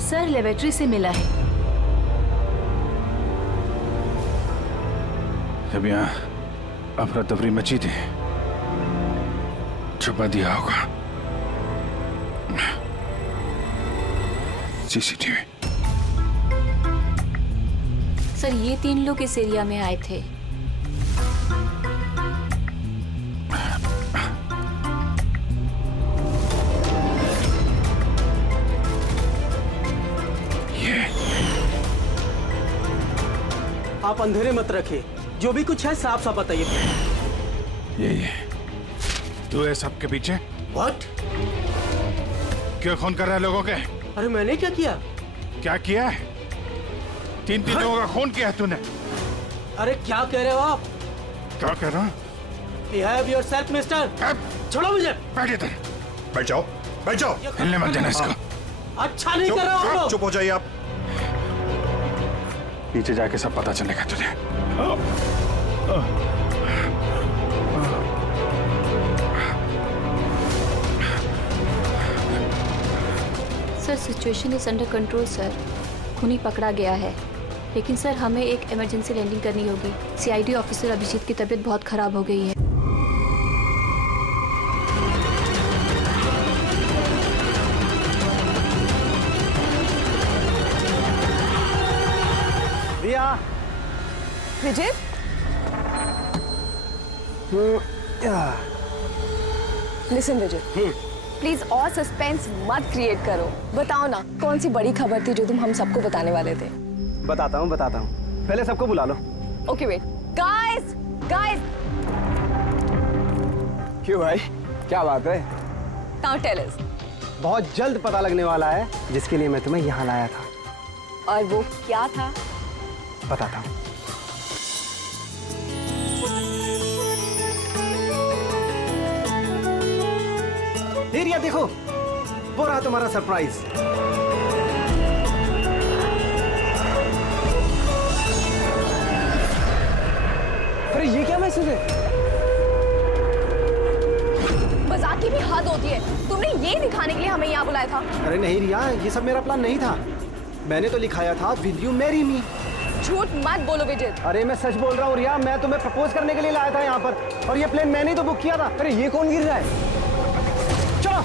Sir laboratory से मिला है। जब यहाँ अफरा तफरी मची थी, छुपा दिया होगा सीसीटीवी। सर ये 3 लोग इस एरिया में आए थे। आप अंधेरे मत रखिए, जो भी कुछ है साफ साफ बताइए। ये तू है सबके पीछे? व्हाट? क्यों खून कर रहा है लोगों के? अरे मैंने क्या किया? क्या किया है? 3 लोगों का खून किया है तूने। अरे क्या कह रहे हो आप? क्या कह रहा हूँ? Behave yourself, mister. छोड़ो मुझे। बैठ इधर। बैठ जाओ, बैठ जाओ। हिलने मत देना इसको। अच्छा नहीं कर रहे हो आप लोग। चुप हो जाइए आप। नीचे जाके सब पता चलेगा तुझे। Sir situation is under control sir. खूनी पकड़ा गया है, लेकिन सर हमें एक इमरजेंसी लैंडिंग करनी होगी। सीआईडी ऑफिसर अभिजीत की तबीयत बहुत खराब हो गई है। रिया, विजय, लिसन विजय, प्लीज और सस्पेंस मत क्रिएट करो। बताओ ना, कौन सी बड़ी खबर थी जो तुम हम सबको बताने वाले थे? बताता हूँ। पहले सबको बुला लो। Okay wait, guys, guys. क्यों भाई, क्या बात है? Now tell us. बहुत जल्द पता लगने वाला है जिसके लिए मैं तुम्हें यहाँ लाया था। और वो क्या था? बताता हूँ। रिया देखो, वो रहा तुम्हारा सरप्राइज। अरे ये क्या मैसेज है? मजाक की भी हद होती है। तुमने ये दिखाने के लिए हमें यहाँ बुलाया था? अरे नहीं रिया, ये सब मेरा प्लान नहीं था। मैंने तो लिखाया था विल यू मैरी मी। झूठ मत बोलो विजय। अरे मैं सच बोल रहा हूँ रिया, मैं तुम्हें प्रपोज करने के लिए लाया था यहाँ पर, और ये प्लेन मैंने ही तो बुक किया था। अरे ये कौन गिर रहा है? चलो।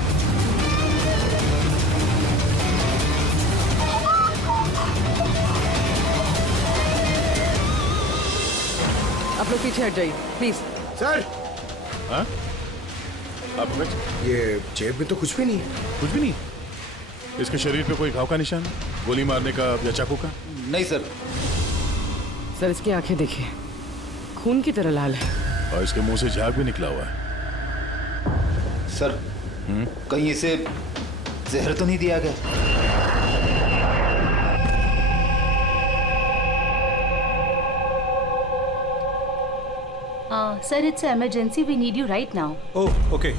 आप लोग पीछे हट जाइए प्लीज। सर, हाँ? आप ये जेब में तो कुछ भी नहीं है। कुछ भी नहीं? इसके शरीर पे कोई घाव का निशान, गोली मारने का या चाकू का? नहीं सर। सर इसकी आंखें देखिए, खून की तरह लाल है। और इसके मुंह से झाग भी निकला हुआ है। सर कहीं इसे जहर तो नहीं दिया गया? Sir it's emergency, we need you right now. Oh okay.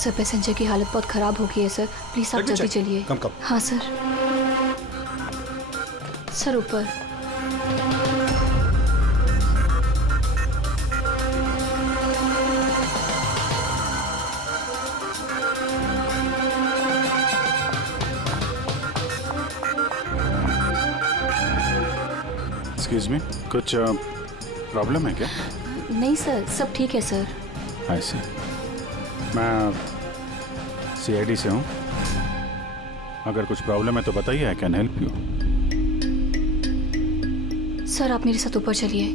Sir passenger की हालत बहुत खराब हो गई है सर, प्लीज आप जल्दी चलिए। कम। हाँ सर। सर ऊपर। एक्सक्यूज मी, कुछ प्रॉब्लम है क्या? नहीं सर, सब ठीक है सर। ऐसे मैं सीआईडी से हूँ, अगर कुछ प्रॉब्लम है तो बताइए, I can help you. Sir आप मेरे साथ ऊपर चलिए।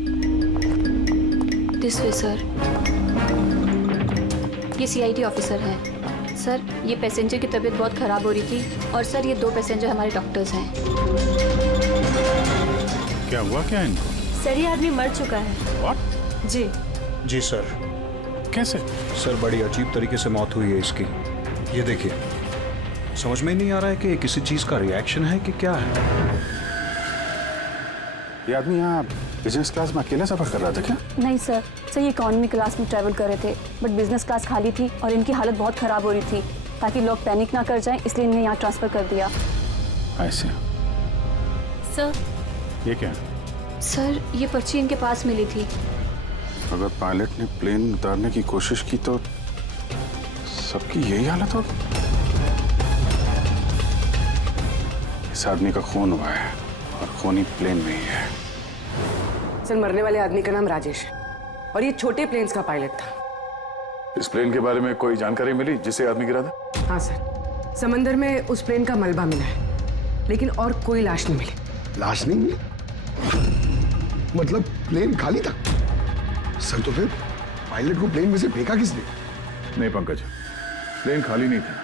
This way sir. ये सीआईडी ऑफिसर है। सर ये पैसेंजर की तबीयत बहुत खराब हो रही थी, और सर ये 2 पैसेंजर हमारे डॉक्टर्स हैं। क्या हुआ क्या इनको? सर ये आदमी मर चुका है। व्हाट? जी। जी सर। कैसे? सर बड़ी अजीब तरीके से मौत हुई है इसकी। ये देखिए, समझ में ही नहीं आ रहा है कि किसी चीज का रिएक्शन है कि क्या है। ये आदमी यहाँ बिजनेस क्लास में अकेले सफर कर रहा था क्या? नहीं सर, ये इकोनॉमी क्लास में ट्रैवल कर रहे थे, बट बिजनेस क्लास खाली थी और इनकी हालत बहुत खराब हो रही थी। ताकि लोग पैनिक ना कर जाएं, इसलिए इन्हें यहाँ ट्रांसफर कर दिया। ऐसे? सर ये क्या? सर ये पर्ची इनके पास मिली थी। अगर पायलट ने प्लेन उतारने की कोशिश की तो सबकी यही हालत होगी। इस आदमी का खून हुआ है और खून ही प्लेन में ही है। सर मरने वाले आदमी का नाम राजेश है और ये छोटे प्लेन्स का पायलट था। इस प्लेन के बारे में कोई जानकारी मिली जिससे आदमी गिरा था? हाँ सर, समंदर में उस प्लेन का मलबा मिला है लेकिन और कोई लाश नहीं मिली। लाश नहीं मिली? मतलब प्लेन खाली था? सर तो फिर पायलट को प्लेन में से फेंका किसने? नहीं पंकज, प्लेन खाली नहीं था।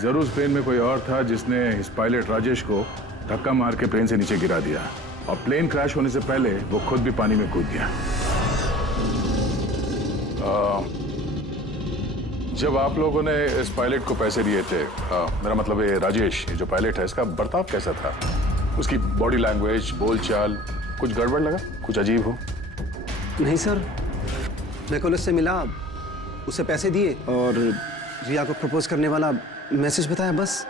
जरूर उस प्लेन में कोई और था जिसने इस पायलट राजेश को धक्का मार के प्लेन से नीचे गिरा दिया और प्लेन क्रैश होने से पहले वो खुद भी पानी में कूद गया। जब आप लोगों ने इस पायलट को पैसे दिए थे, मेरा मतलब ये राजेश, ये जो पायलट है, इसका बर्ताव कैसा था? उसकी बॉडी लैंग्वेज, बोलचाल, कुछ गड़बड़ लगा? कुछ अजीब हो? नहीं सर, मैं कल उससे मिला, उसे पैसे दिए और रिया को प्रपोज करने वाला मैसेज बताया बस।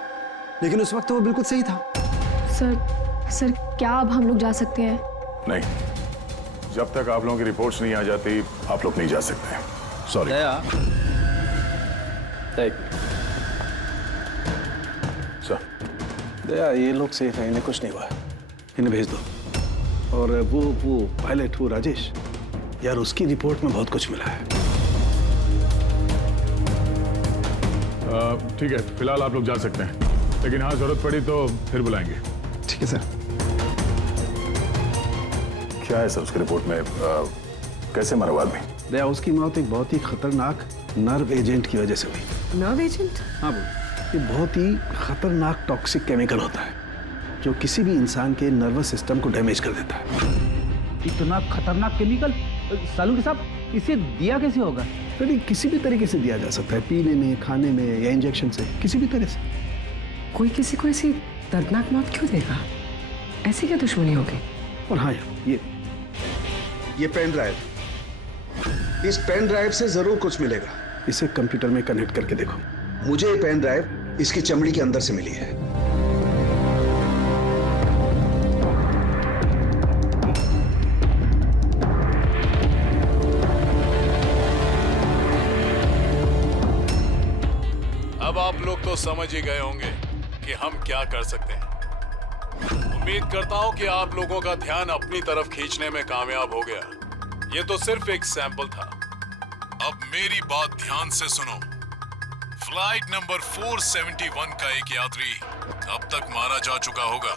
लेकिन उस वक्त तो वो बिल्कुल सही था। सर क्या अब हम लोग जा सकते हैं? नहीं, जब तक आप लोगों की रिपोर्ट्स नहीं आ जाती आप लोग नहीं जा सकते। सॉरी। सर, दया, ये लोग सेफ हैं, इन्हें कुछ नहीं हुआ, इन्हें भेज दो। और वो पायलट, वो राजेश, यार उसकी रिपोर्ट में बहुत कुछ मिला है। ठीक है, फिलहाल आप लोग जा सकते हैं, लेकिन हाँ जरूरत पड़ी तो फिर बुलाएंगे। ठीक है सर। क्या है सर उसकी रिपोर्ट में? कैसे मरा हुआ आदमी? दया, उसकी मौत एक बहुत ही खतरनाक नर्व एजेंट की वजह से हुई। Nerve agent? हाँ वो, ये बहुत ही खतरनाक टॉक्सिक केमिकल होता है जो किसी भी इंसान के नर्वस सिस्टम को डैमेज कर देता है। इतना खतरनाक केमिकल सालू के साहब, इसे दिया कैसे होगा? कभी किसी भी तरीके से दिया जा सकता है, पीने में, खाने में या इंजेक्शन से, किसी भी तरह से। कोई किसी को ऐसी दर्दनाक मौत क्यों देगा? ऐसी क्या दुश्मनी होगी? और हाँ यार, ये पेन ड्राइव, इस पेन ड्राइव से जरूर कुछ मिलेगा। इसे कंप्यूटर में कनेक्ट करके देखो। मुझे ये पेन ड्राइव इसकी चमड़ी के अंदर से मिली है। अब आप लोग तो समझ ही गए होंगे कि हम क्या कर सकते हैं। उम्मीद करता हूं कि आप लोगों का ध्यान अपनी तरफ खींचने में कामयाब हो गया। ये तो सिर्फ एक सैंपल था। अब मेरी बात ध्यान से सुनो। फ्लाइट नंबर 471 का एक यात्री अब तक मारा जा चुका होगा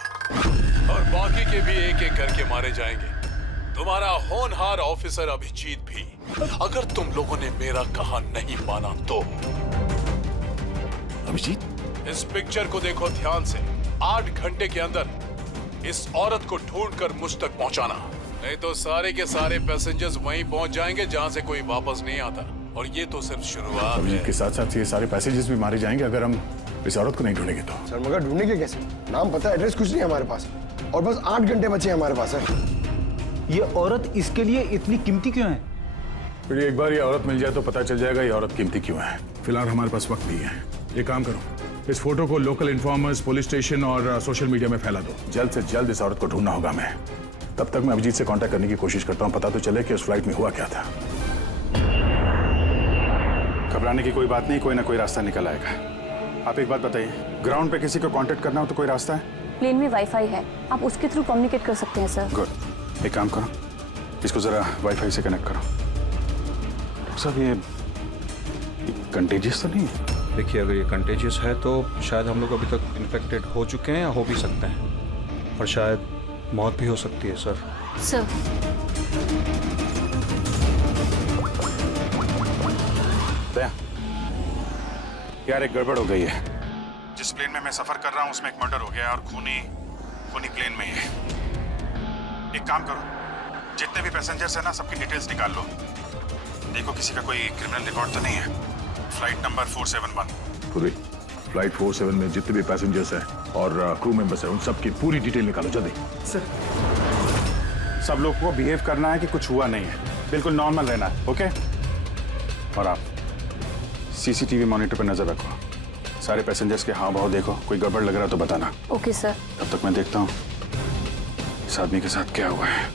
और बाकी के भी एक एक करके मारे जाएंगे। तुम्हारा होनहार ऑफिसर अभिजीत भी। अगर तुम लोगों ने मेरा कहा नहीं माना तो अभिजीत, इस पिक्चर को देखो ध्यान से। 8 घंटे के अंदर इस औरत को ढूंढकर मुझ तक पहुंचाना, नहीं तो सारे के सारे पैसेंजर्स वहीं पहुंच जाएंगे जहां से कोई वापस नहीं आता। और ये तो सिर्फ शुरुआत है। के साथ साथ ये सारे पैसेंजर्स भी मारे जाएंगे अगर हम इस औरत को नहीं ढूंढेंगे तो। सर मगर ढूंढेंगे कैसे? नाम पता, एड्रेस कुछ नहीं है हमारे पास और बस 8 घंटे बचे हैं हमारे पास। ये औरत इसके लिए इतनी कीमती क्यों है? फिर एक बार ये औरत मिल जाए तो पता चल जाएगा ये औरत कीमती क्यों है। फिलहाल हमारे पास वक्त नहीं है। एक काम करो, इस फोटो को लोकल इन्फॉर्मर्स, पुलिस स्टेशन और सोशल मीडिया में फैला दो। जल्द से जल्द इस औरत को ढूंढना होगा मैं। तब तक मैं अभिजीत से कांटेक्ट करने की कोशिश करता हूं, पता तो चले कि उस फ्लाइट में हुआ क्या था। घबराने की कोई बात नहीं, कोई ना कोई रास्ता निकल आएगा। आप एक बात बताइए, ग्राउंड पे किसी को कांटेक्ट करना हो तो कोई रास्ता है? प्लेन में वाईफाई है, आप उसके थ्रू कम्युनिकेट कर सकते हैं सर। गुड, एक काम करो, इसको जरा वाईफाई से कनेक्ट करो। डॉक्टर साहब, ये कंटेजियस तो नहीं है? देखिए, अगर ये कंटेजियस है तो शायद हम लोग अभी तक इन्फेक्टेड हो चुके हैं या हो भी सकते हैं, और शायद मौत भी हो सकती है सर। सर, यार एक गड़बड़ हो गई है। जिस प्लेन में मैं सफर कर रहा हूँ उसमें एक मर्डर हो गया और खूनी प्लेन में ही है। एक काम करो, जितने भी पैसेंजर्स हैं ना, सबकी डिटेल्स निकाल लो। देखो किसी का कोई क्रिमिनल रिकॉर्ड तो नहीं है। फ्लाइट नंबर 471 पूरी फ्लाइट 47 में जितने भी पैसेंजर्स हैं और क्रू मेंबर्स हैं, उन सब की पूरी डिटेल निकालो जल्दी। सर, सब लोग को बिहेव करना है कि कुछ हुआ नहीं है, बिल्कुल नॉर्मल रहना है, ओके? और आप सीसीटीवी मॉनिटर पर नजर रखो, सारे पैसेंजर्स के हाव भाव देखो, कोई गड़बड़ लग रहा तो बताना। Okay sir. तब तक मैं देखता हूँ इस आदमी के साथ क्या हुआ है।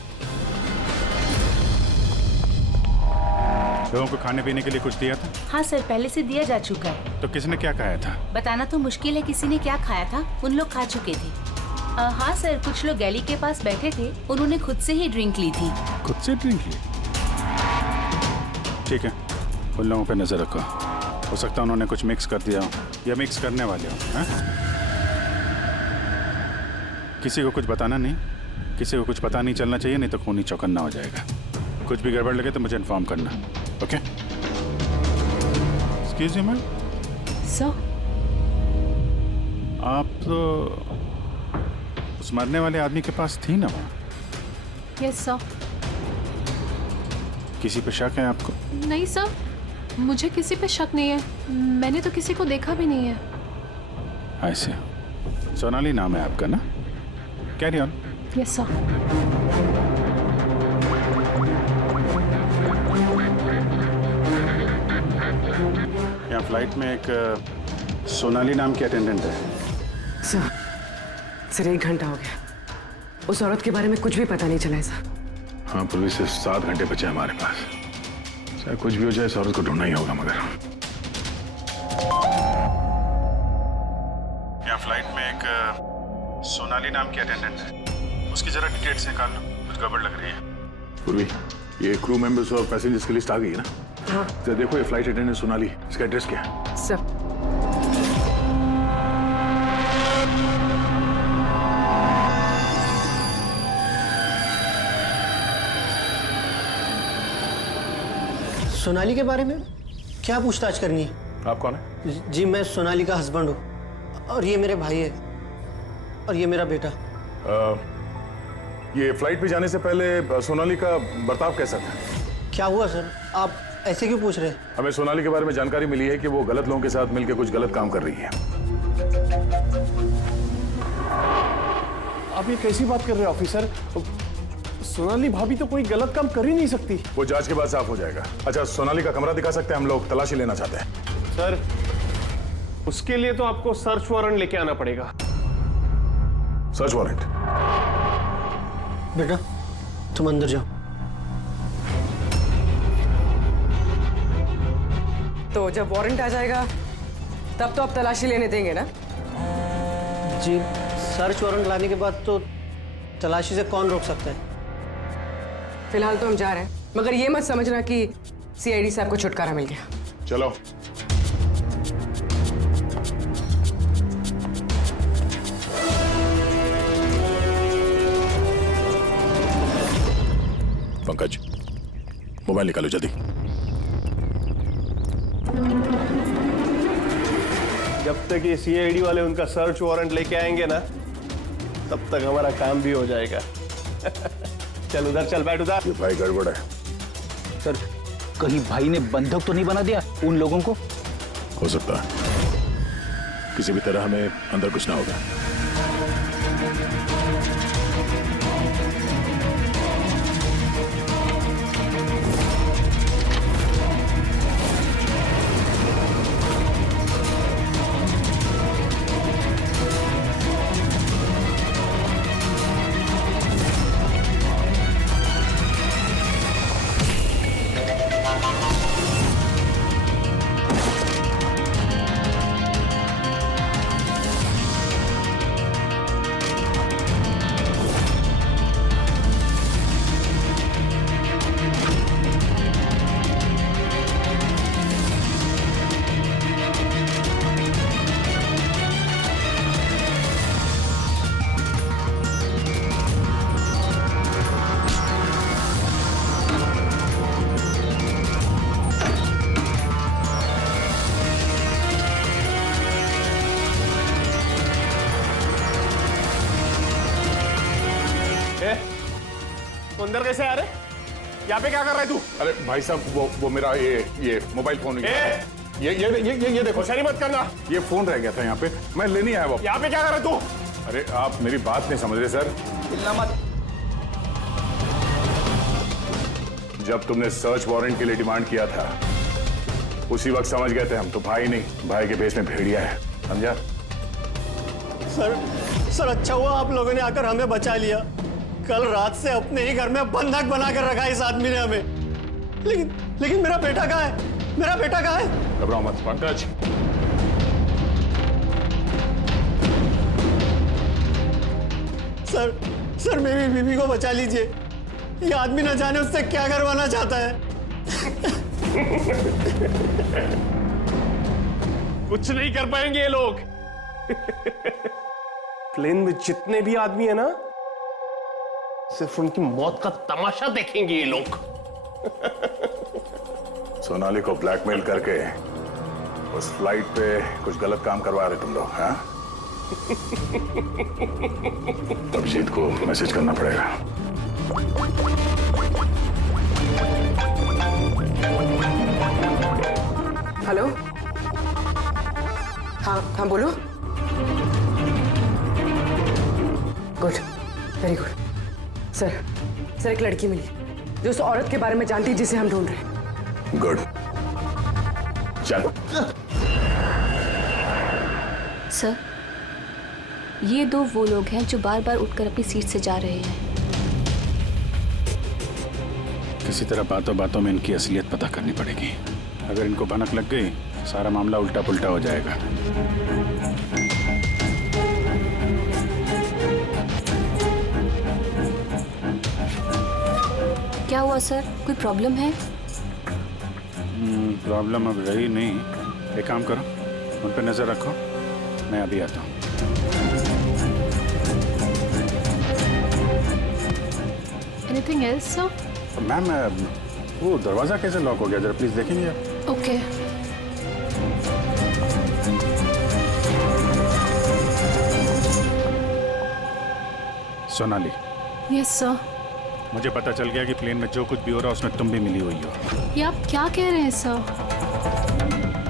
लोगों को खाने पीने के लिए कुछ दिया था? हाँ सर, पहले से दिया जा चुका है। तो किसने क्या खाया था? बताना तो मुश्किल है किसी ने क्या खाया था, उन लोग खा चुके थे। हाँ सर, कुछ लोग गैली के पास बैठे थे, उन्होंने खुद से ही ड्रिंक ली थी। खुद से ड्रिंक ली? ठीक है, उन लोगों पे नजर रखो। हो सकता है उन्होंने कुछ मिक्स कर दिया हो या मिक्स करने वाले हो। हाँ? किसी को कुछ बताना नहीं, किसी को कुछ पता नहीं चलना चाहिए, नहीं तो खूनी चौकन्ना हो जाएगा। कुछ भी गड़बड़ लगे तो मुझे इन्फॉर्म करना, okay? Excuse me ma'am. Sir, आप तो उस मरने वाले आदमी के पास थी ना वहाँ? Yes sir. किसी पे शक है आपको? नहीं सर, मुझे किसी पे शक नहीं है। मैंने तो किसी को देखा भी नहीं है। ऐसे सोनाली नाम है आपका ना? Carry on. Yes sir. यहाँ फ्लाइट में एक सोनाली नाम की अटेंडेंट है। सर 1 घंटा हो गया, उस औरत के बारे में कुछ भी पता नहीं चला है सर। हाँ, पुलिस से 7 घंटे बचे हमारे पास। चाहे कुछ भी हो जाए, इस औरत को ढूंढना ही होगा। मगर यहाँ फ्लाइट में एक सोनाली नाम की अटेंडेंट है, उसकी जरा डिटेल्स निकाल लो, कुछ गड़बड़ लग रही है। पूर्वी, ये क्रू मेंबर्स और पैसेंजर्स की लिस्ट आ गई है ना? हाँ। तो देखो, ये फ्लाइट अटेंडेंट सोनाली, इसका एड्रेस क्या है? सर सोनाली के बारे में क्या पूछताछ करनी है? आप कौन है? जी, मैं सोनाली का हस्बैंड हूँ और ये मेरे भाई है और ये मेरा बेटा। ये फ्लाइट पे जाने से पहले सोनाली का बर्ताव कैसा था? क्या हुआ सर, आप ऐसे क्यों पूछ रहे हैं? हमें सोनाली के बारे में जानकारी मिली है कि वो गलत लोगों के साथ मिलकर कुछ गलत काम कर रही है। आप ये कैसी बात कर रहे हैं ऑफिसर? सोनाली भाभी तो कोई गलत काम कर ही नहीं सकती। वो जांच के बाद साफ हो जाएगा। अच्छा, सोनाली का कमरा दिखा सकते हैं? हम लोग तलाशी लेना चाहते हैं। सर, उसके लिए तो आपको सर्च वारंट लेके आना पड़ेगा। Search warrant? बेटा तुम अंदर जाओ। तो जब वारंट आ जाएगा तब तो आप तलाशी लेने देंगे ना? जी, सर्च वारंट लाने के बाद तो तलाशी से कौन रोक सकता है? फिलहाल तो हम जा रहे हैं, मगर ये मत समझना कि सीआईडी साहब को छुटकारा मिल गया। चलो। पंकज, मोबाइल निकालो जल्दी। जब तक ये सीआईडी वाले उनका सर्च वारंट लेके आएंगे ना, तब तक हमारा काम भी हो जाएगा। चल उधर चल, बैठ उधर। ये भाई गड़बड़ है। सर, कहीं भाई ने बंधक तो नहीं बना दिया उन लोगों को? हो सकता है, किसी भी तरह हमें अंदर कुछ ना होगा। अंदर कैसे आ रहे? यहाँ पे क्या कर रहा है तू? अरे भाई साहब, वो मेरा ये मोबाइल फोन ये देखो। होशियारी मत करना। ये फोन रह गया था यहाँ पे, मैं लेने आया वो। यहाँ पे क्या कर रहा है तू? अरे आप मेरी बात नहीं समझ रहे सर। हिलना मत। जब तुमने सर्च वारंट के लिए डिमांड किया था, उसी वक्त समझ गए थे हम तो भाई नहीं, भाई के भेष में भेड़िया है, समझा? सर अच्छा हुआ आप लोगों ने आकर हमें बचा लिया। कल रात से अपने ही घर में बंधक बनाकर रखा इस आदमी ने हमें। लेकिन मेरा बेटा कहाँ है? मेरा बेटा कहाँ है? घबराओ मत पंकज। सर मेरी बीवी को बचा लीजिए। ये आदमी ना जाने उससे क्या करवाना चाहता है। कुछ नहीं कर पाएंगे ये लोग। प्लेन में जितने भी आदमी है ना, सिर्फ उनकी मौत का तमाशा देखेंगे ये लोग। सोनाली को ब्लैकमेल करके उस फ्लाइट पे कुछ गलत काम करवा रहे तुम लोग, हाँ? अभिजीत को मैसेज करना पड़ेगा। हेलो, हाँ बोलो। Good, very good. सर एक लड़की मिली जो उस औरत के बारे में जानती है जिसे हम ढूंढ रहे हैं। गुड, चलो। सर, ये दो वो लोग हैं जो बार बार उठकर अपनी सीट से जा रहे हैं। किसी तरह बातों बातों में इनकी असलियत पता करनी पड़ेगी। अगर इनको भनक लग गई, सारा मामला उल्टा पुल्टा हो जाएगा। क्या हुआ सर, कोई प्रॉब्लम है? प्रॉब्लम अब रही नहीं। एक काम करो, उन पर नजर रखो, मैं अभी आता हूँ। Anything else, sir? मैम, वो दरवाजा कैसे लॉक हो गया, जरा प्लीज देखेंगे आप? Okay. सोनाली। Yes, sir. मुझे पता चल गया कि प्लेन में जो कुछ भी हो रहा है उसमें तुम भी मिली हुई हो। ये आप क्या कह रहे हैं सर?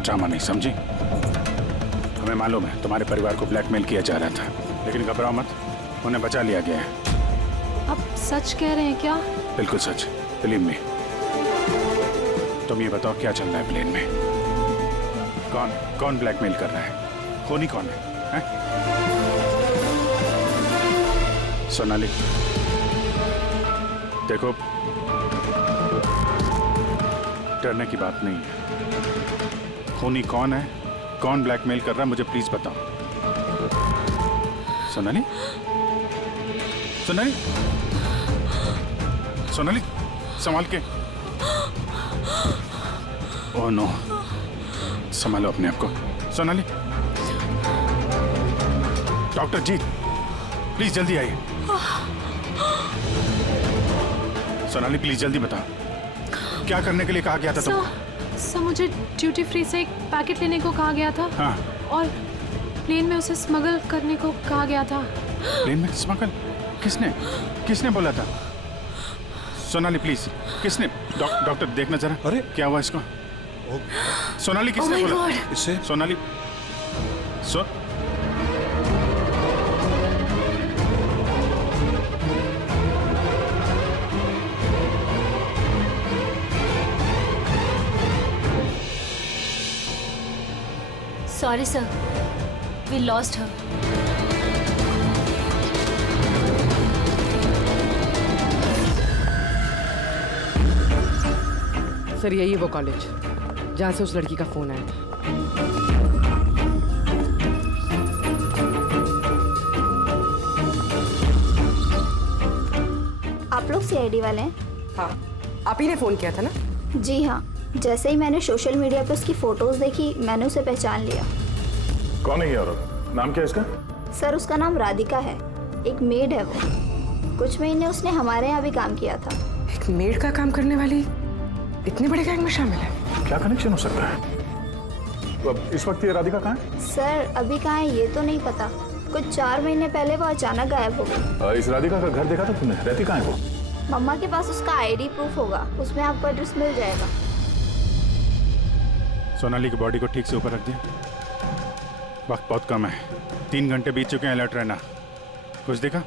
ड्रामा नहीं समझी? हमें मालूम है तुम्हारे परिवार को ब्लैकमेल किया जा रहा था, लेकिन घबराओ मत, उन्हें बचा लिया गया है। आप सच कह रहे हैं क्या? बिल्कुल सच, बिलीव मी। तुम ये बताओ क्या चल रहा है प्लेन में? कौन ब्लैकमेल कर रहा है? खूनी कौन है? सोनाली देखो, डरने की बात नहीं है। खूनी कौन है, कौन ब्लैकमेल कर रहा है, मुझे प्लीज बताओ। सोनाली, सोनाली, सोनाली, संभाल के। ओह नो, संभालो अपने आप को। सोनाली, डॉक्टर जी प्लीज जल्दी आइए। सोनाली प्लीज जल्दी बताओ, क्या करने के लिए कहा गया था तुमको? सर, मुझे ड्यूटी फ्री से एक पैकेट लेने को कहा गया था। हाँ। और प्लेन में उसे स्मगल करने को कहा गया था। प्लेन में स्मगल? किसने बोला था? सोनाली प्लीज, किसने? डॉक्टर देखना जरा। अरे क्या हुआ इसको? सोनाली किसने बोला? इससे Sonali, Sorry, sir. We lost her. Sir यही है वो कॉलेज जहाँ से उस लड़की का फोन आया था। आप लोग सीआईडी वाले हैं? हाँ, आप ही ने फोन किया था ना? जी हाँ, जैसे ही मैंने सोशल मीडिया पे उसकी फोटोज देखी, मैंने उसे पहचान लिया। कौन है ये औरत? नाम क्या है इसका? सर उसका नाम राधिका है, एक मेड है वो। कुछ महीने उसने हमारे यहाँ भी काम किया था। एक मेड का काम करने वाली इतने बड़े गैंग में शामिल है? क्या कनेक्शन हो सकता है? तो अब इस वक्त ये राधिका कहाँ है? सर अभी कहाँ है ये तो नहीं पता, कुछ 4 महीने पहले वो अचानक गायब हो गई। इस राधिका का घर देखा था तुमने? रहती कहाँ है वो? मम्मा के पास उसका आईडी प्रूफ होगा, उसमें आपको एड्रेस मिल जाएगा। सोनाली की बॉडी को ठीक से ऊपर रख दिया। वक्त बहुत कम है, 3 घंटे बीत चुके हैं, अलर्ट रहना। कुछ देखा?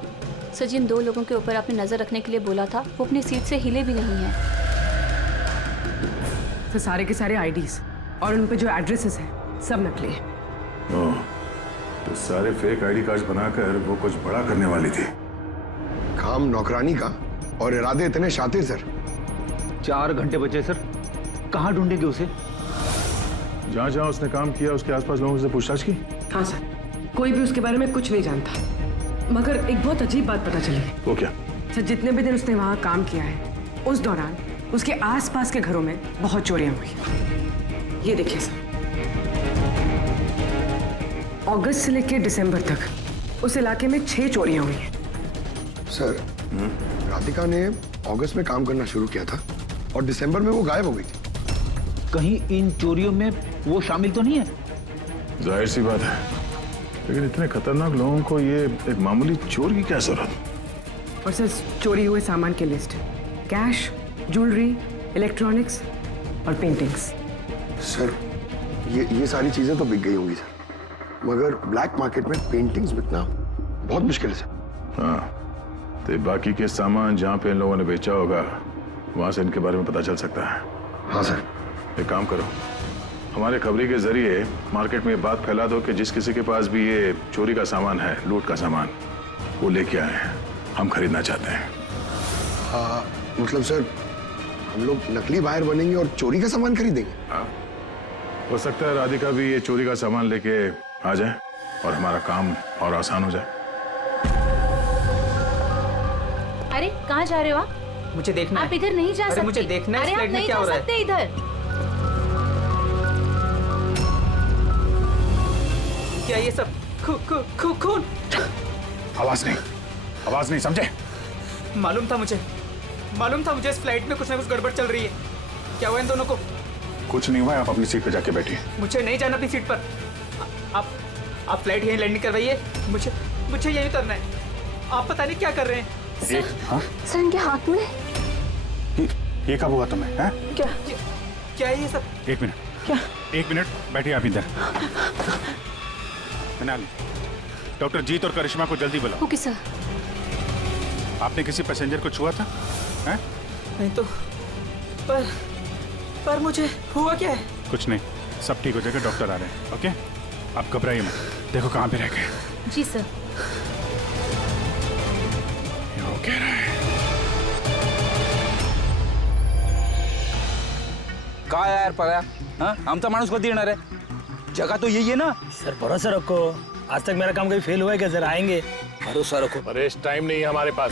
सर, जिन 2 लोगों के ऊपर आपने नजर रखने के लिए बोला था वो अपनी सीट से हिले भी नहीं है। तो सारे के सारे आईडीज और उन पे जो एड्रेसेस हैं सब नकली हैं। ओह, तो सारे फेक आईडी कार्ड्स बनाकर वो कुछ बड़ा करने वाली थी। काम नौकरानी का और इरादे इतने शातिर सर। 4 घंटे बचे सर, कहाँ ढूंढेंगे उसे? जहाँ जहाँ उसने काम किया उसके आसपास लोगों से पूछताछ की? हाँ सर, कोई भी उसके बारे में कुछ नहीं जानता। मगर एक बहुत अजीब बात पता चली। वो क्या? सर जितने भी दिन उसने वहाँ काम किया है उस दौरान उसके आसपास के घरों में बहुत चोरियां हुई। ये देखिए सर, अगस्त से लेकर दिसंबर तक उस इलाके में 6 चोरियां हुई हैं। सर, राधिका ने अगस्त में काम करना शुरू किया था और दिसंबर में वो गायब हो गई थी। कहीं इन चोरियों में वो शामिल तो नहीं है? जाहिर सी बात है, लेकिन इतने खतरनाक लोगों को ये एक मामूली चोर की क्या जरूरत? और सर चोरी हुए सामान की लिस्ट, कैश, ज्वेलरी, इलेक्ट्रॉनिक्स और पेंटिंग्स। सर ये सारी चीजें तो बिक गई होंगी सर, मगर ब्लैक मार्केट में पेंटिंग्स बिकना बहुत मुश्किल है सर। हाँ, तो बाकी के सामान जहाँ पे इन लोगों ने बेचा होगा वहां से इनके बारे में पता चल सकता है। हाँ सर। एक काम करो, हमारे खबरी के जरिए मार्केट में ये बात फैला दो कि जिस किसी के पास भी ये चोरी का सामान है, लूट का सामान, वो लेके आए हैं, हम खरीदना चाहते हैं। हाँ, मतलब सर हम लोग नकली बाहर बनेंगे और चोरी का सामान खरीदेंगे? हाँ, हो सकता है राधिका भी ये चोरी का सामान लेके आ जाए और हमारा काम और आसान हो जाए। अरे कहाँ जा रहे हो आप? मुझे देखना आप इधर नहीं जा सकते। मुझे देखना है अरे आप नहीं जा सकते इधर। क्या ये सब खून? आवाज नहीं, समझे? मालूम था मुझे इस फ्लाइट में कुछ ना कुछ गड़बड़ चल रही है। क्या हुआ इन दोनों को? कुछ नहीं हुआ, आप अपनी सीट पे जाके बैठिए। मुझे नहीं जाना अपनी सीट पर। आप फ्लाइट यहीं लैंडिंग करवाइए, मुझे यहीं उतरना है। आप पता नहीं क्या कर रहे हैं। सर इनके हाथ में ये कब हुआ तुम्हें? हैं? क्या है ये सब? एक मिनट बैठिए आप इधर। मृणाल, डॉक्टर जीत और करिश्मा को जल्दी बुलाओ। Okay sir. आपने किसी पैसेंजर को छुआ था? हैं? नहीं तो पर मुझे हुआ क्या है? कुछ नहीं, सब ठीक हो जाएगा, डॉक्टर आ रहे हैं। ओके, आप घबराइए मत। देखो कहाँ पे रह गए। जी सर। ये वो कह रहा है। काय यार पळ्या, हाँ? आमचा माणूस कधी येणार आहे? जगह तो यही है ना? सर भरोसा रखो, आज तक मेरा काम कभी फेल हुआ है क्या? जरा आएंगे। भरोसा रखो। परेश, टाइम नहीं है हमारे पास।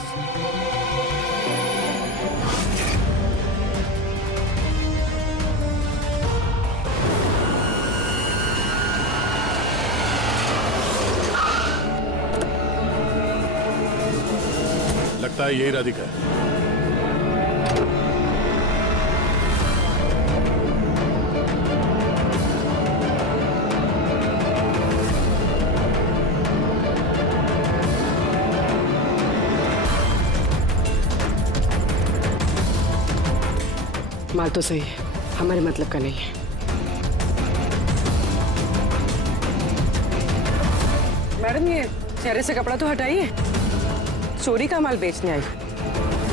लगता है यही राधिका है। माल तो सही है, हमारे मतलब का नहीं है। मैडम ये चेहरे से कपड़ा तो हटाइए, चोरी का माल बेचने आई,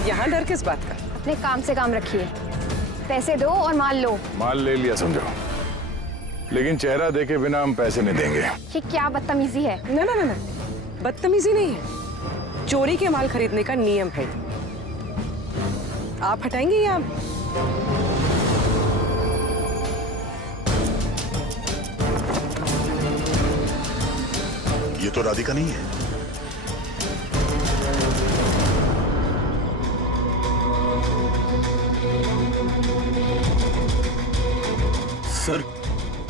यहाँ डर किस बात का? अपने काम से काम रखिए, पैसे दो और माल लो। माल ले लिया समझो, लेकिन चेहरा देखे बिना हम पैसे नहीं देंगे। ये क्या बदतमीजी है? ना, बदतमीजी नहीं है, चोरी के माल खरीदने का नियम है। आप हटाएंगे या? ये तो राधिका नहीं है। सर,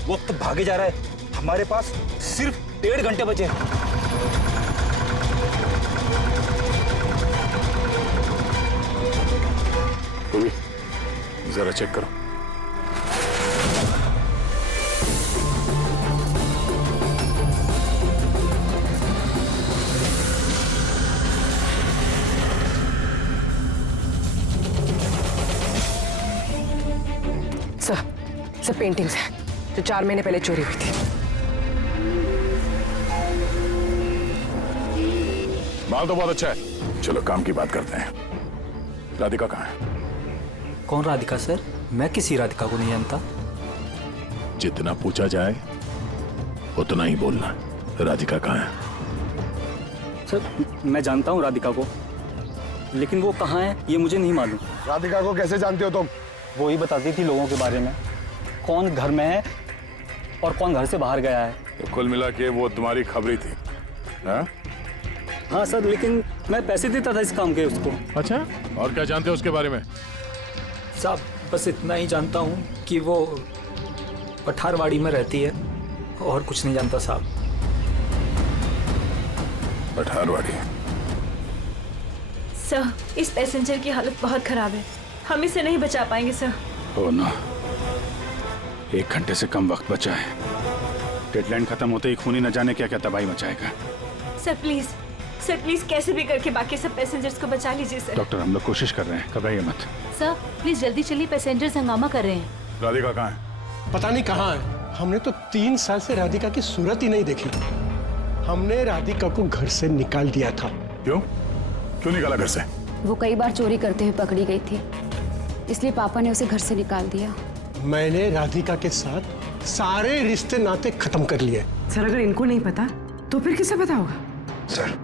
वक्त भागे जा रहा है, हमारे पास सिर्फ 1.5 घंटे बचे हैं। जरा चेक करो। सब पेंटिंग्स हैं जो 4 महीने पहले चोरी हुई थी। माल तो बहुत अच्छा है, चलो काम की बात करते हैं। राधिका कहाँ है? कौन राधिका सर? मैं किसी राधिका को नहीं जानता। जितना पूछा जाए उतना ही बोलना। राधिका कहाँ है? सर मैं जानता हूँ राधिका को, लेकिन वो कहाँ है ये मुझे नहीं मालूम। राधिका को कैसे जानते हो तुम? वो ही बताती थी लोगों के बारे में, कौन घर में है और कौन घर से बाहर गया है। तो कुल मिला के वो तुम्हारी खबरी थी, हाँ? हाँ सर, लेकिन मैं पैसे देता था इस काम के उसको। अच्छा, और क्या जानते हो उसके बारे में? साहब बस इतना ही जानता हूँ कि वो पठारवाड़ी में रहती है, और कुछ नहीं जानता साहब। पठारवाड़ी? सर, इस पैसेंजर की हालत बहुत खराब है, हम इसे नहीं बचा पाएंगे सर। ओ ना, 1 घंटे से कम वक्त बचा है। डेडलाइन खत्म होते ही खूनी न जाने क्या क्या तबाही मचाएगा। सर प्लीज कैसे भी करके बाकी सब पैसेंजर्स को बचा लीजिए सर। डॉक्टर, हम लोग कोशिश कर रहे हैं, घबराइए मत। सर प्लीज जल्दी चलिए, पैसेंजर्स हंगामा कर रहे हैं। राधिका कहाँ है? पता नहीं कहाँ है। हमने तो 3 साल से राधिका की सूरत ही नहीं देखी। हमने राधिका को घर से निकाल दिया था। क्यों निकाला घर से? वो कई बार चोरी करते हुए पकड़ी गई थी, इसलिए पापा ने उसे घर से निकाल दिया। मैंने राधिका के साथ सारे रिश्ते नाते खत्म कर लिए। सर अगर इनको नहीं पता तो फिर किसे पता होगा? सर,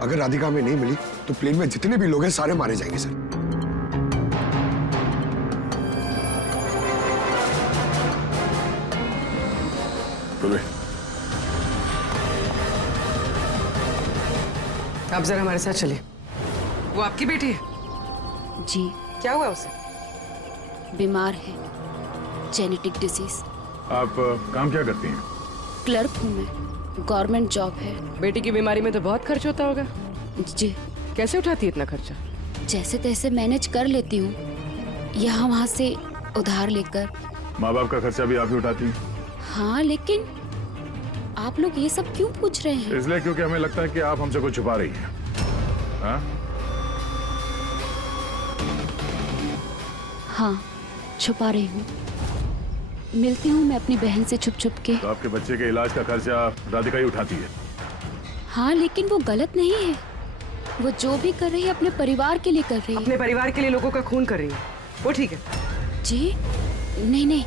अगर राधिका हमें नहीं मिली तो प्लेन में जितने भी लोग हैं सारे मारे जाएंगे सर। आप जरा हमारे साथ चलिए। वो आपकी बेटी है? जी। क्या हुआ उसे? बीमार है, जेनेटिक डिजीज। आप काम क्या करती हैं? क्लर्क हूँ मैं, गवर्नमेंट जॉब है। बेटी की बीमारी में तो बहुत खर्च होता होगा। जी। कैसे उठाती है इतना खर्चा? जैसे तैसे मैनेज कर लेती हूँ, यहाँ वहाँ से उधार लेकर। माँ बाप का खर्चा भी आप ही उठाती हैं? हाँ, लेकिन आप लोग ये सब क्यों पूछ रहे हैं? इसलिए क्योंकि हमें लगता है कि आप हमसे कुछ छुपा रही हैं। हाँ, छुपा रही हूँ। मिलती हूँ मैं अपनी बहन से छुप छुप के। तो आपके बच्चे के इलाज का खर्चा राधिका ही उठाती है? हाँ, लेकिन वो गलत नहीं है। वो जो भी कर रही है अपने परिवार के लिए कर रही है। अपने परिवार के लिए लोगों का खून कर रही है, वो ठीक है? जी नहीं,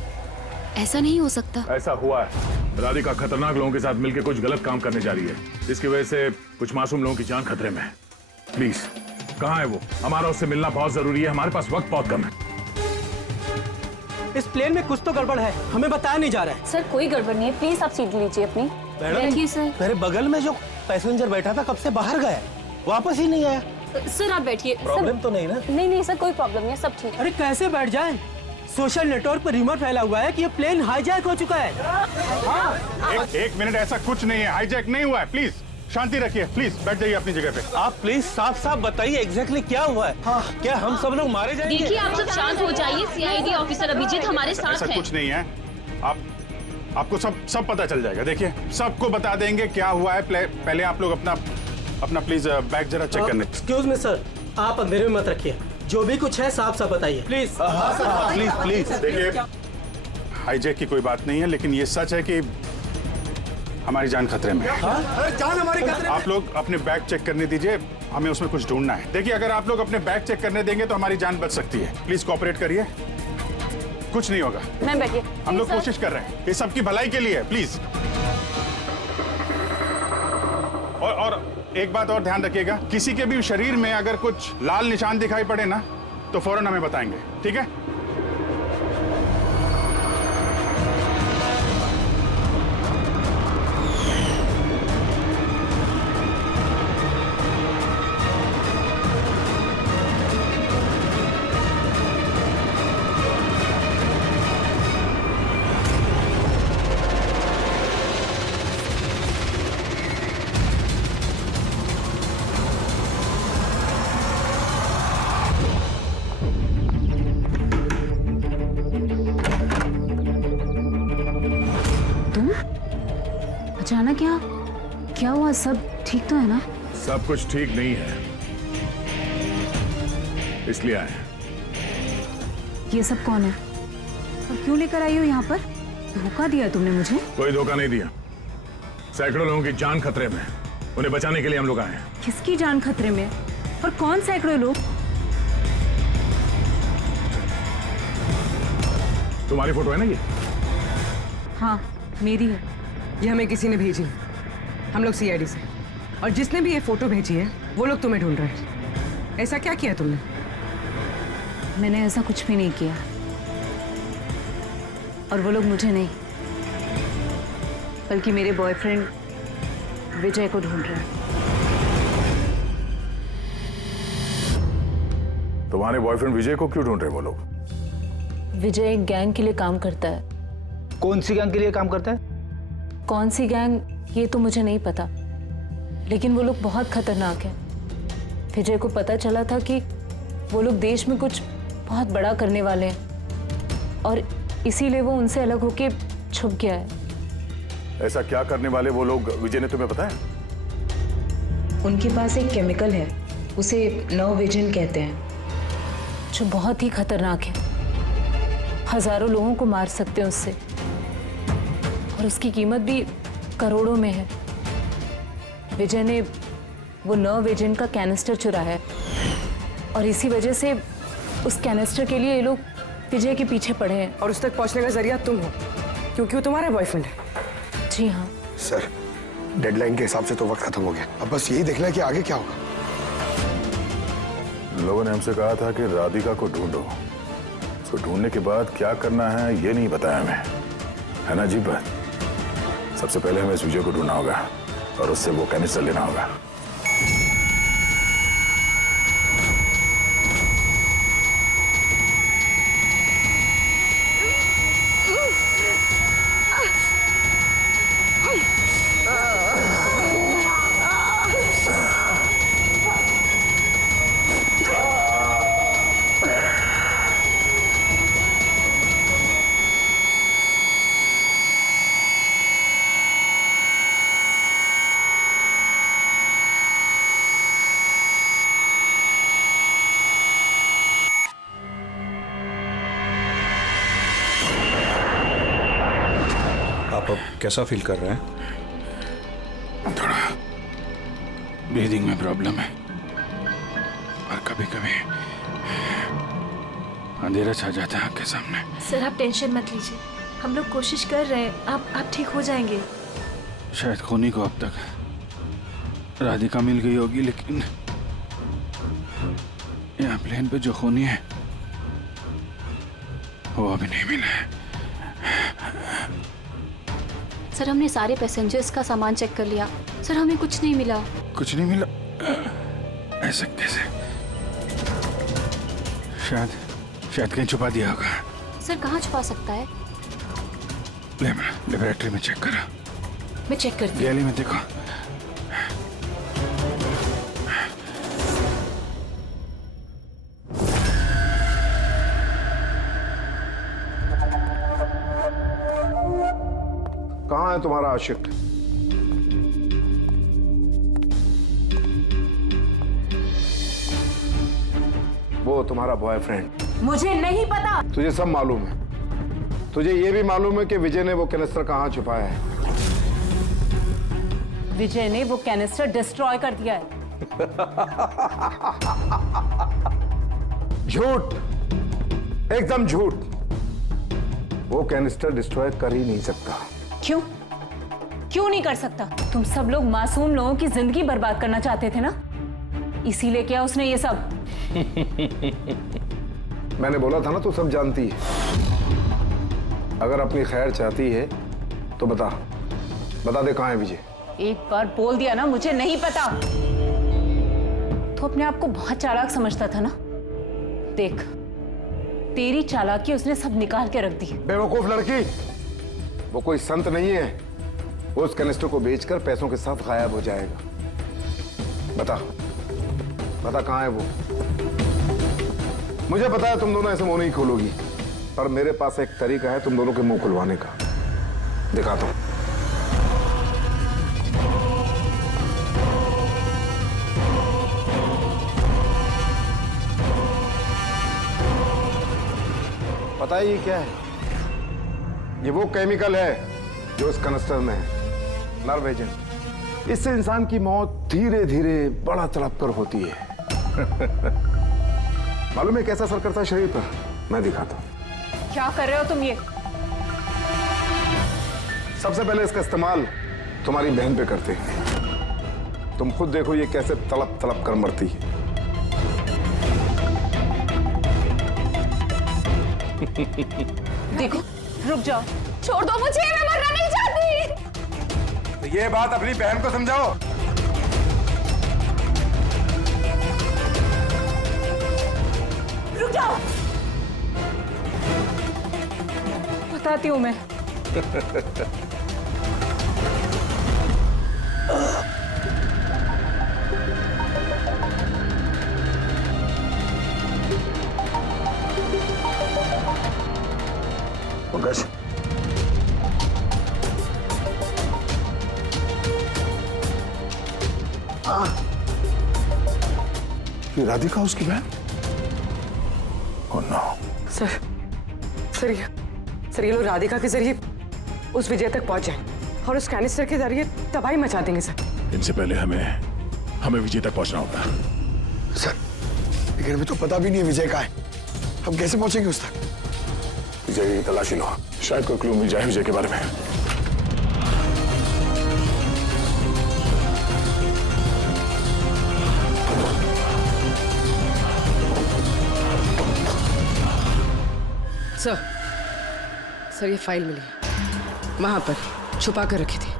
ऐसा नहीं हो सकता। ऐसा हुआ है। राधिका खतरनाक लोगों के साथ मिलकर कुछ गलत काम करने जा रही है, जिसकी वजह से कुछ मासूम लोगों की जान खतरे में है। प्लीज, कहाँ है वो? हमारा उससे मिलना बहुत जरूरी है, हमारे पास वक्त बहुत कम है। इस प्लेन में कुछ तो गड़बड़ है, हमें बताया नहीं जा रहा है। सर कोई गड़बड़ नहीं है, प्लीज आप सीट लीजिए अपनी। बैठिए सर। मेरे बगल में जो पैसेंजर बैठा था कब से बाहर गया, वापस ही नहीं आया। सर आप बैठिए। प्रॉब्लम तो नहीं ना? नहीं सर, कोई प्रॉब्लम नहीं है, सब ठीक है। अरे कैसे बैठ जाए? सोशल नेटवर्क पर रिमोट फैला हुआ है कि ये प्लेन हाईजैक हो चुका है। एक मिनट, ऐसा कुछ नहीं है, हाईजैक नहीं हुआ है। प्लीज शांति रखिए, प्लीज बैठ जाइए अपनी जगह पे। आप प्लीज साफ साफ बताइए एग्जैक्टली क्या हुआ है। क्या हम सब लोग मारे जाएंगे? देखिए आप सब शांत हो जाइए, सीआईडी ऑफिसर अभिजीत हमारे साथ ऐसा है। कुछ नहीं है, आपको सब पता चल जाएगा। देखिए, सबको बता देंगे क्या हुआ है। पहले आप लोग अपना प्लीज बैग जरा चेक करने। एक्सक्यूज मी सर, आप अंधेरे में मत रखिए, जो भी कुछ है साफ साफ बताइए प्लीज। प्लीज देखिए, हाईजैक की कोई बात नहीं है, लेकिन ये सच है कि हमारी जान खतरे में है। जान हमारी खतरे में। आप लोग अपने बैग चेक करने दीजिए, हमें उसमें कुछ ढूंढना है। देखिए, अगर आप लोग अपने बैग चेक करने देंगे तो हमारी जान बच सकती है। प्लीज कोऑपरेट करिए, कुछ नहीं होगा। मैम बैठिए। हम लोग कोशिश कर रहे हैं, ये सबकी भलाई के लिए है। प्लीज। और एक बात और ध्यान रखिएगा, किसी के भी शरीर में अगर कुछ लाल निशान दिखाई पड़े ना तो फौरन हमें बताएंगे, ठीक है? अचानक क्या हुआ? सब ठीक तो है ना? सब कुछ ठीक नहीं है, इसलिए आए। ये सब कौन है और क्यों लेकर आई हो यहाँ पर? धोखा दिया तुमने मुझे। कोई धोखा नहीं दिया, सैकड़ों लोगों की जान खतरे में, उन्हें बचाने के लिए हम लोग आए हैं। किसकी जान खतरे में और कौन सैकड़ों लोग? तुम्हारी फोटो है ना ये? हाँ मेरी है। ये हमें किसी ने भेजी, हम लोग सीआईडी से, और जिसने भी ये फोटो भेजी है वो लोग तुम्हें ढूंढ रहे हैं। ऐसा क्या किया तुमने? मैंने ऐसा कुछ भी नहीं किया, और वो लोग मुझे नहीं बल्कि मेरे बॉयफ्रेंड विजय को ढूंढ रहे हैं। तुम्हारे बॉयफ्रेंड विजय को क्यों ढूंढ रहे वो लोग? विजय एक गैंग के लिए काम करता है। कौन सी गैंग के लिए काम करता है? कौन सी गैंग ये तो मुझे नहीं पता, लेकिन वो लोग बहुत खतरनाक हैं। विजय को पता चला था कि वो लोग देश में कुछ बहुत बड़ा करने वाले हैं और इसीलिए वो उनसे अलग होके छुप गया है। ऐसा क्या करने वाले वो लोग विजय ने तुम्हें बताया? उनके पास एक केमिकल है, उसे नव विजन कहते हैं, जो बहुत ही खतरनाक है। हजारों लोगों को मार सकते हैं उससे और उसकी कीमत भी करोड़ों में है। विजय ने वो नव विजन का कैनिस्टर चुराया है और इसी वजह से उस कैनिस्टर के लिए ये लोग विजय के पीछे पड़े हैं। और उस तक पहुंचने का जरिया तुम हो, क्योंकि वो तुम्हारा बॉयफ्रेंड है। जी हाँ सर, डेडलाइन के हिसाब से तो वक्त खत्म हो गया। अब बस यही देखना है कि आगे क्या होगा। लोगों ने हमसे कहा था कि राधिका को ढूंढो, उसको ढूंढने के बाद क्या करना है ये नहीं बताया हमें, है ना? अजीब बात। सबसे पहले हमें इस विजय को ढूंढना होगा और उससे वो कैनिस्टर लेना होगा। आप अब कैसा फील कर रहे हैं? थोड़ा ब्रीदिंग में प्रॉब्लम है और कभी कभी अंधेरा छा जाता है आंख के सामने। सर आप टेंशन मत लीजिए, हम लोग कोशिश कर रहे हैं, आप ठीक हो जाएंगे। शायद खूनी को अब तक राधिका मिल गई होगी, लेकिन यहाँ प्लेन पे जो खूनी है वो अभी नहीं मिला है। सर हमने सारे पैसेंजर्स का सामान चेक कर लिया, सर हमें कुछ नहीं मिला। कुछ नहीं मिला? ऐसा कैसे? शायद कहीं छुपा दिया होगा। सर कहाँ छुपा सकता है? लेबोरेटरी में चेक करो। मैं चेक करती हूँ। गैली में देखो। कहाँ है तुम्हारा आशिक? वो तुम्हारा बॉयफ्रेंड। मुझे नहीं पता। तुझे सब मालूम है। तुझे ये भी मालूम है कि विजय ने वो कैनिस्टर कहाँ छुपाया है। विजय ने वो कैनिस्टर डिस्ट्रॉय कर दिया है। झूठ, एकदम झूठ। वो कैनिस्टर डिस्ट्रॉय कर ही नहीं सकता। क्यों नहीं कर सकता? तुम सब लोग मासूम लोगों की जिंदगी बर्बाद करना चाहते थे ना, इसीलिए क्या उसने ये सब? मैंने बोला था ना, तू सब जानती है। अगर अपनी खैर चाहती है तो बता दे कहाँ है विजय। एक बार बोल दिया ना मुझे नहीं पता, तो अपने आप को बहुत चालाक समझता था ना। देख तेरी चालाकी उसने सब निकाल के रख दी। बेवकूफ लड़की, वो कोई संत नहीं है। वो उस कैनिस्टर को बेचकर पैसों के साथ गायब हो जाएगा। बता कहाँ है वो। मुझे पता है तुम दोनों ऐसे मुंह नहीं खोलोगी, पर मेरे पास एक तरीका है तुम दोनों के मुंह खुलवाने का। दिखाता हूं। पता है ये क्या है? ये वो केमिकल है जो इस कैनिस्टर में है, नर्व एजेंट। इससे इंसान की मौत धीरे धीरे बड़ा तड़प कर होती है। मालूम है कैसा असर करता है शरीर पर? मैं दिखाता हूं। क्या कर रहे हो तुम ये? सबसे पहले इसका इस्तेमाल तुम्हारी बहन पे करते हैं। तुम खुद देखो ये कैसे तड़प तड़प कर मरती है। देखो, रुक जाओ, छोड़ दो मुझे, मैं मरना नहीं चाहती। तो ये बात अपनी बहन को समझाओ। आती हूँ मैं। पंकज, ये राधिका उसकी बहन? Oh no. सर ये लोग राधिका के जरिए उस विजय तक पहुंच जाए और उस कैनिस्टर के जरिए तबाही मचा देंगे सर। इनसे पहले हमें विजय तक पहुंचना होगा। सर, लेकिन अभी तो पता भी नहीं है विजय का है, हम कैसे पहुंचेंगे उस तक? विजय की तलाशी लो, शायद कोई क्लू मिल जाए विजय के बारे में। सर ये फाइल मिली वहां पर छुपा कर रखी थी।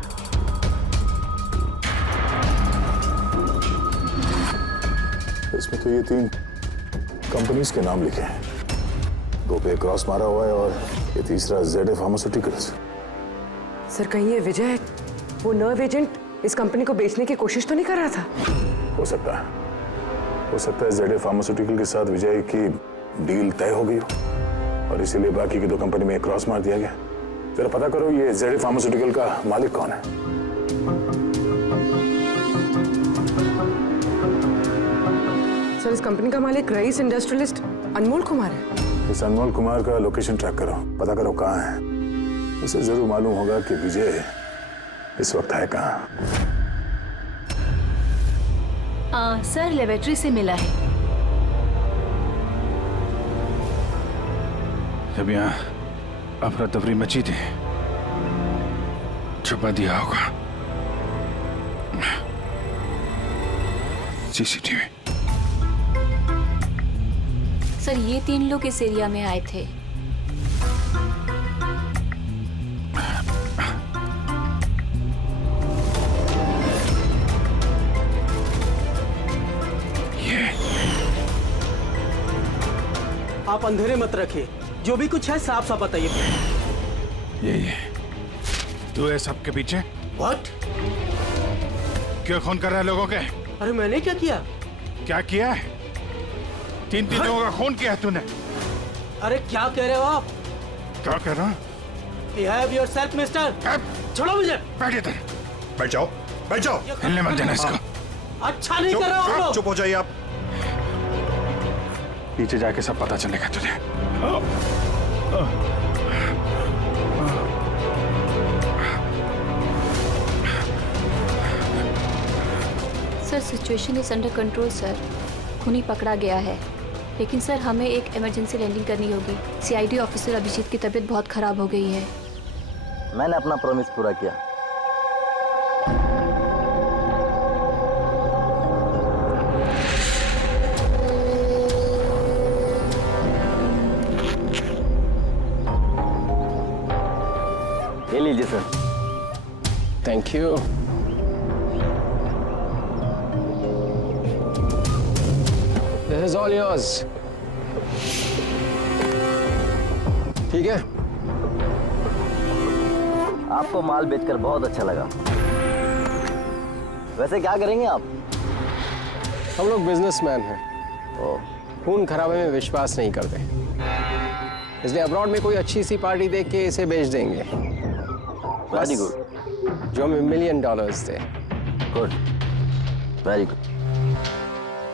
इसमें तो ये 3 कंपनीज के नाम लिखे हैं, 2 पे क्रॉस मारा हुआ है और ये तीसरा ZA फार्मास्यूटिकल्स। सर कहीं ये विजय वो नर्व एजेंट इस कंपनी को बेचने की कोशिश तो नहीं कर रहा था? हो सकता है ZA फार्मास्यूटिकल के साथ विजय की डील तय हो गई हो और इसीलिए बाकी की 2 कंपनी में क्रॉस मार दिया गया। जरा पता करो ये ZA फार्मास्यूटिकल का मालिक कौन है। सर इस कंपनी का मालिक रईस इंडस्ट्रियलिस्ट अनमोल कुमार है। इस अनमोल कुमार का लोकेशन ट्रैक करो, पता करो कहाँ है। उसे जरूर मालूम होगा कि विजय इस वक्त है कहाँ। सर लेबोरेटरी से मिला है। जब यहाँ अफरा तफरी मची थी, छुपा दिया होगा CCTV। सर ये 3 लोग इस एरिया में आए थे। आप अंधेरे मत रखिए, जो भी कुछ है साफ साफ बताइए। ये तू है सबके पीछे? व्हाट? क्यों खून कर रहा है लोगों के? अरे मैंने क्या किया? क्या किया है? 3 लोगों का खून किया है तूने। अरे क्या कह रहे हो आप? क्या कह रहा? Behave yourself, mister. छोड़ो मुझे। बैठ इधर, बैठ जाओ, हिलने मत देना इसको। अच्छा नहीं कर रहे हो आप लोग। चुप हो जाइए आप। पीछे जाके सब पता चलेगा तुझे। Sir situation is under control sir. खूनी पकड़ा गया है, लेकिन सर हमें एक इमरजेंसी लैंडिंग करनी होगी। CID ऑफिसर अभिजीत की तबीयत बहुत खराब हो गई है। मैंने अपना प्रॉमिस पूरा किया। ये लीजिए sir. Thank you. This is all yours. ठीक है? आपको माल बेचकर बहुत अच्छा लगा। वैसे क्या करेंगे आप? हम लोग बिजनेसमैन हैं। खून खराबे में विश्वास नहीं करते, इसलिए अब्रॉड में कोई अच्छी सी पार्टी देख के इसे बेच देंगे। Very good. जो हमें $1 मिलियन थे। Good, very good.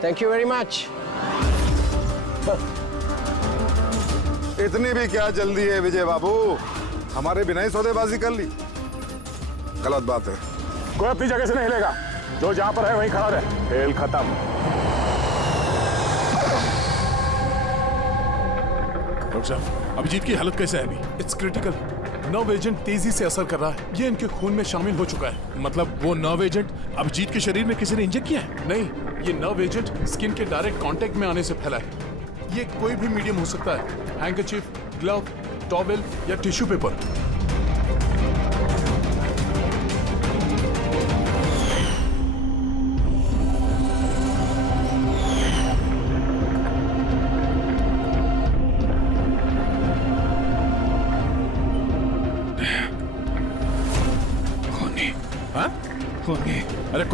Thank you very much. इतनी भी क्या जल्दी है विजय बाबू, हमारे बिना ही सौदेबाजी कर ली। गलत बात है। कोई अपनी जगह से नहीं हिलेगा, जो जहां पर है वहीं खड़ा रहे। खेल खत्म। डॉक्टर साहब, अभिजीत की हालत कैसे है अभी? It's critical. नर्व एजेंट तेजी से असर कर रहा है। ये इनके खून में शामिल हो चुका है। मतलब वो नर्व एजेंट अभिजीत के शरीर में किसी ने इंजेक्ट किया है? नहीं, ये नर्व एजेंट स्किन के डायरेक्ट कांटेक्ट में आने से फैला है। ये कोई भी मीडियम हो सकता है, हैंकरचीफ, ग्लव, टॉवेल या टिश्यू पेपर।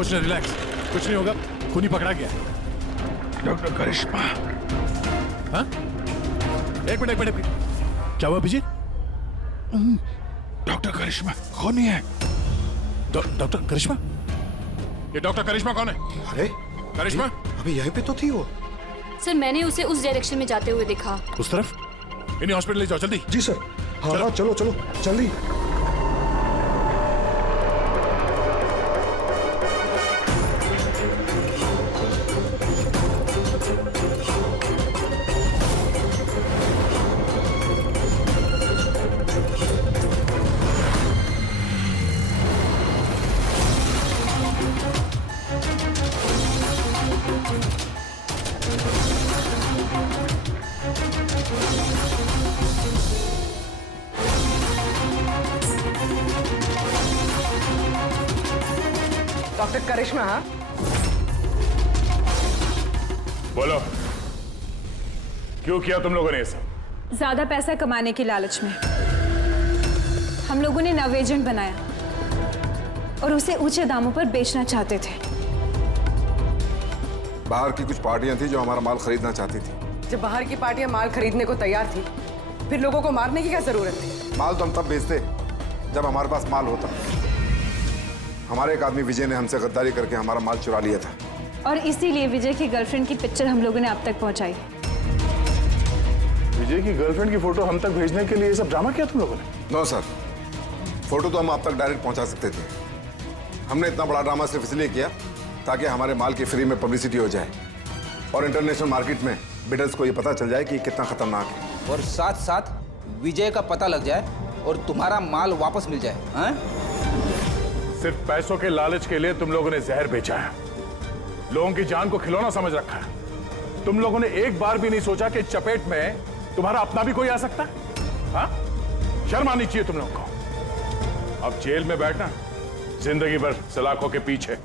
कुछ नहीं, रिलैक्स, कुछ नहीं होगा। खूनी पकड़ा गया। डॉक्टर करिश्मा। हाँ? एक मिनट। क्या हुआ अभिजीत? डॉक्टर करिश्मा खूनी है। डॉक्टर करिश्मा? ये डॉक्टर करिश्मा कौन है? अरे करिश्मा अभी यहीं पे तो थी वो। सर मैंने उसे उस डायरेक्शन में जाते हुए देखा। उस तरफ? इन्हें हॉस्पिटल ले जाओ जल्दी। जी सर। हाँ चलो जल्दी। डॉक्टर करिश्मा। हाँ, बोलो, क्यों किया तुम लोगों ने ये सब? ज्यादा पैसा कमाने की लालच में हम लोगों ने नव एजेंट बनाया और उसे ऊंचे दामों पर बेचना चाहते थे। बाहर की कुछ पार्टियां थी जो हमारा माल खरीदना चाहती थी। जब बाहर की पार्टियां माल खरीदने को तैयार थी, फिर लोगों को मारने की क्या जरूरत थी? माल तो हम तब बेचते जब हमारे पास माल होता। हमारे एक आदमी विजय ने हमसे गद्दारी करके हमारा माल चुरा लिया था और इसीलिए विजय की गर्लफ्रेंड की पिक्चर हम लोगों ने अब तक पहुंचाई। विजय की गर्लफ्रेंड की फोटो हम तक भेजने के लिए ये सब ड्रामा किया तुम लोगों ने? नो सर, फोटो तो हम आप तक डायरेक्ट पहुंचा सकते थे। हमने इतना बड़ा ड्रामा सिर्फ इसलिए किया ताकि हमारे माल की फ्री में पब्लिसिटी हो जाए और इंटरनेशनल मार्केट में बिडर्स को ये पता चल जाए कि कितना खतरनाक है, और साथ साथ विजय का पता लग जाए और तुम्हारा माल वापस मिल जाए। हाँ? सिर्फ पैसों के लालच के लिए तुम लोगों ने जहर बेचा है, लोगों की जान को खिलौना समझ रखा है। तुम लोगों ने एक बार भी नहीं सोचा कि चपेट में तुम्हारा अपना भी कोई आ सकता है। हाँ? शर्म आनी चाहिए तुम लोगों को। अब जेल में बैठना जिंदगी भर सलाखों के पीछे।